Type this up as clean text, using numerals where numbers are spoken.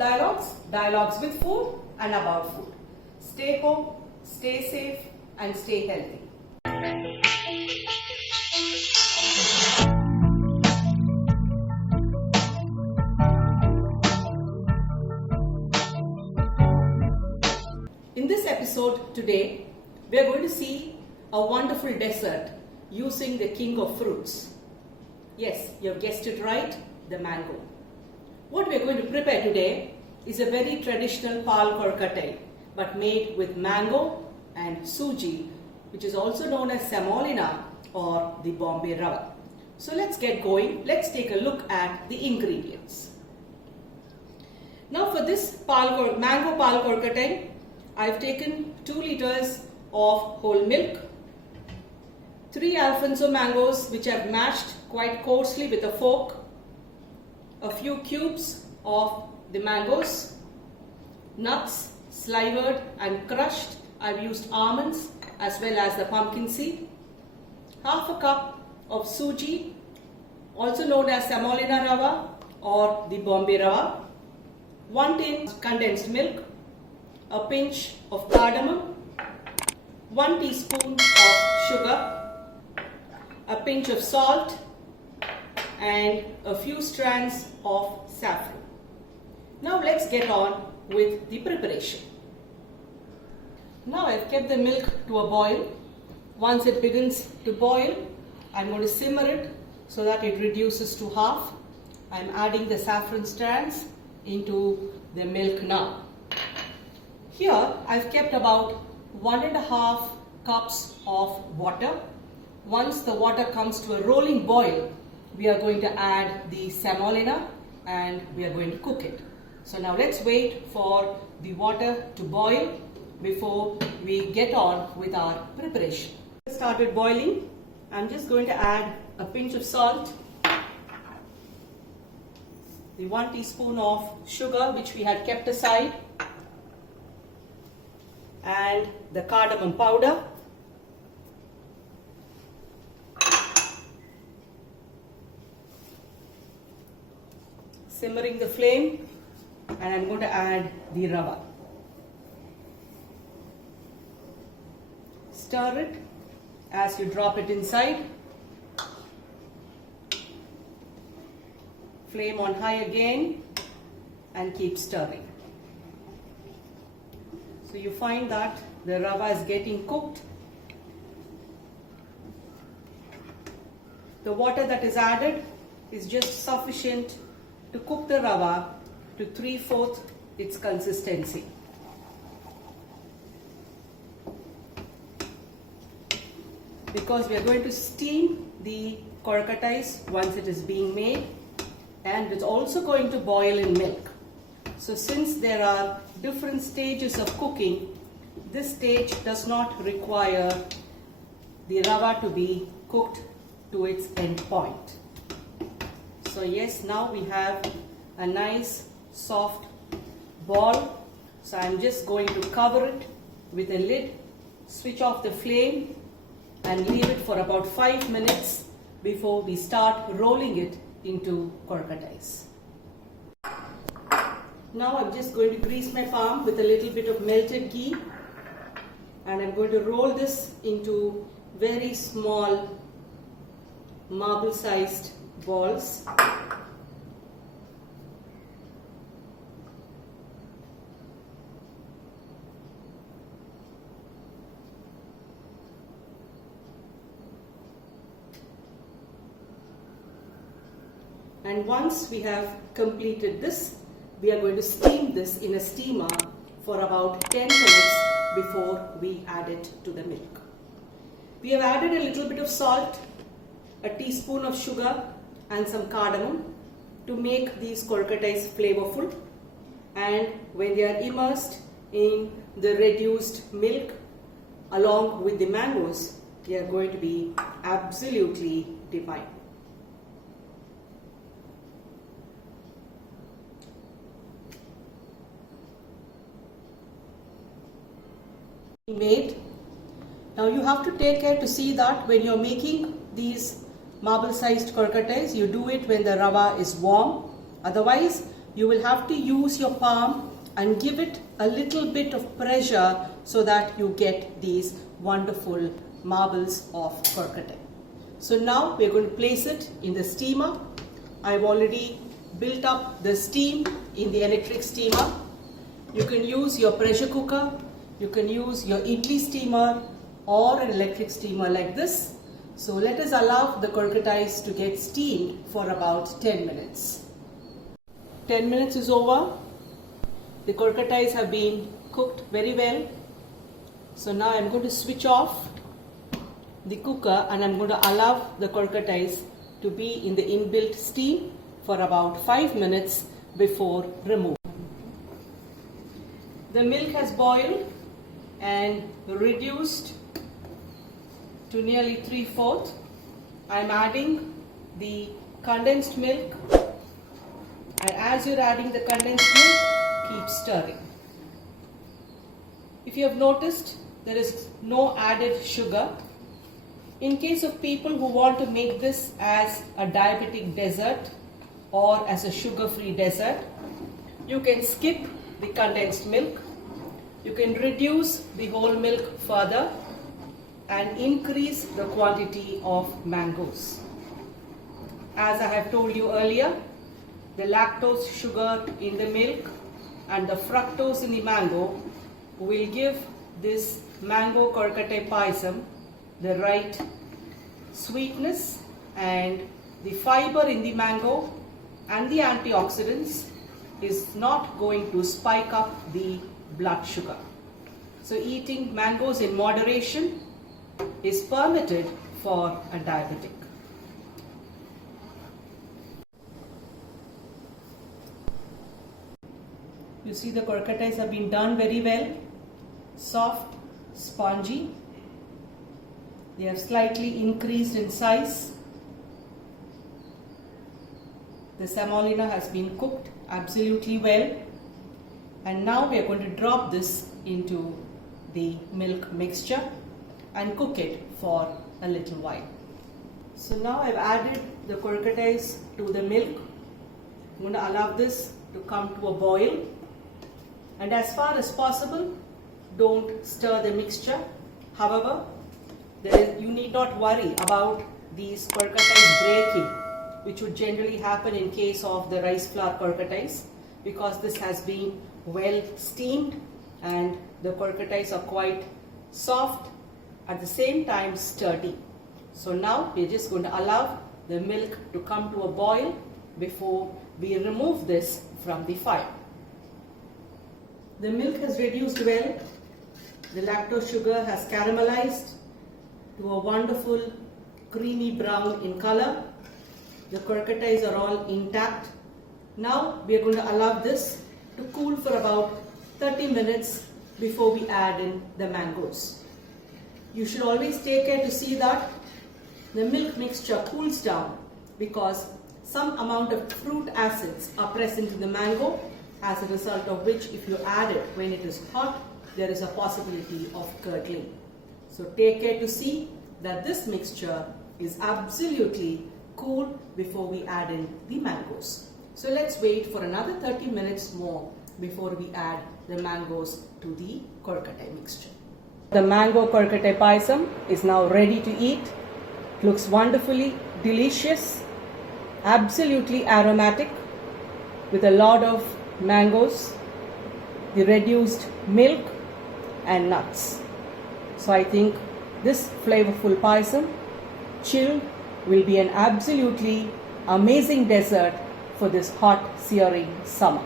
Dialogues, dialogues with food and about food. Stay home, stay safe and stay healthy. In this episode today, we are going to see a wonderful dessert using the king of fruits. Yes, you have guessed it right, the mango. What we are going to prepare today is a very traditional pal korkattai, but made with mango and suji, which is also known as semolina or the Bombay Rava. So let's get going. Let's take a look at the ingredients. Now for this mango pal korkattai, I've taken 2 liters of whole milk, 3 Alfonso mangoes which I've mashed quite coarsely with a fork, a few cubes of the mangoes, nuts slivered and crushed. I've used almonds as well as the pumpkin seed, half a cup of suji, also known as semolina rava or the Bombay Rava, 1 tin condensed milk, a pinch of cardamom, 1 teaspoon of sugar, a pinch of salt and a few strands of saffron. Now let's get on with the preparation. Now I've kept the milk to a boil. Once it begins to boil, I'm going to simmer it so that it reduces to half. I'm adding the saffron strands into the milk now. Here I've kept about 1.5 cups of water. Once the water comes to a rolling boil, we are going to add the semolina and we are going to cook it. So now let's wait for the water to boil before we get on with our preparation. It started boiling. I'm just going to add a pinch of salt, the 1 teaspoon of sugar which we had kept aside, and the cardamom powder, simmering the flame, and I'm going to add the rava. Stir it as you drop it inside. Flame on high again and keep stirring. So you find that the rava is getting cooked. The water that is added is just sufficient to cook the rava to 3/4 its consistency. Because we are going to steam the korkattais once it is being made, and it's also going to boil in milk. So since there are different stages of cooking, this stage does not require the rava to be cooked to its end point. So yes, now we have a nice soft ball. So I'm just going to cover it with a lid, switch off the flame and leave it for about 5 minutes before we start rolling it into korkattais. Now I'm just going to grease my palm with a little bit of melted ghee, and I'm going to roll this into very small marble sized balls. And once we have completed this, we are going to steam this in a steamer for about 10 minutes before we add it to the milk. We have added a little bit of salt, a teaspoon of sugar and some cardamom to make these korkattais flavorful, and when they are immersed in the reduced milk along with the mangoes, they are going to be absolutely divine. Made. Now you have to take care to see that when you're making these marble sized korkattais, you do it when the rava is warm. Otherwise, you will have to use your palm and give it a little bit of pressure so that you get these wonderful marbles of Kolkata. So now we are going to place it in the steamer. I've already built up the steam in the electric steamer. You can use your pressure cooker, you can use your idli steamer or an electric steamer like this. So let us allow the kolkatais to get steamed for about 10 minutes. 10 minutes is over. The kolkatais have been cooked very well. So now I'm going to switch off the cooker and I'm going to allow the kolkatais to be in the inbuilt steam for about 5 minutes before removal. The milk has boiled and reduced to nearly 3/4. I'm adding the condensed milk, and as you're adding the condensed milk, keep stirring. If you have noticed, there is no added sugar. In case of people who want to make this as a diabetic dessert or as a sugar-free dessert, you can skip the condensed milk. You can reduce the whole milk further and increase the quantity of mangoes. As I have told you earlier, the lactose sugar in the milk and the fructose in the mango will give this mango kolkatai payasam the right sweetness, and the fiber in the mango and the antioxidants is not going to spike up the blood sugar. So eating mangoes in moderation is permitted for a diabetic. You see the kolkatais have been done very well, soft, spongy. They have slightly increased in size. The semolina has been cooked absolutely well, and now we are going to drop this into the milk mixture and cook it for a little while. So now I've added the kolkatais to the milk. I'm going to allow this to come to a boil, and as far as possible, don't stir the mixture. However, you need not worry about these kolkatais breaking, which would generally happen in case of the rice flour kolkatais, because this has been well steamed and the kolkatais are quite soft, at the same time sturdy. So now we're just going to allow the milk to come to a boil before we remove this from the fire. The milk has reduced well. The lactose sugar has caramelized to a wonderful creamy brown in color. The kolkatais are all intact. Now we are going to allow this to cool for about 30 minutes before we add in the mangoes. You should always take care to see that the milk mixture cools down, because some amount of fruit acids are present in the mango, as a result of which if you add it when it is hot, there is a possibility of curdling. So take care to see that this mixture is absolutely cool before we add in the mangoes. So let's wait for another 30 minutes more before we add the mangoes to the kolkatai mixture. The mango kolkatai payasam is now ready to eat. It looks wonderfully delicious, absolutely aromatic, with a lot of mangoes, the reduced milk and nuts. So I think this flavorful payasam, chilled, will be an absolutely amazing dessert for this hot, searing summer.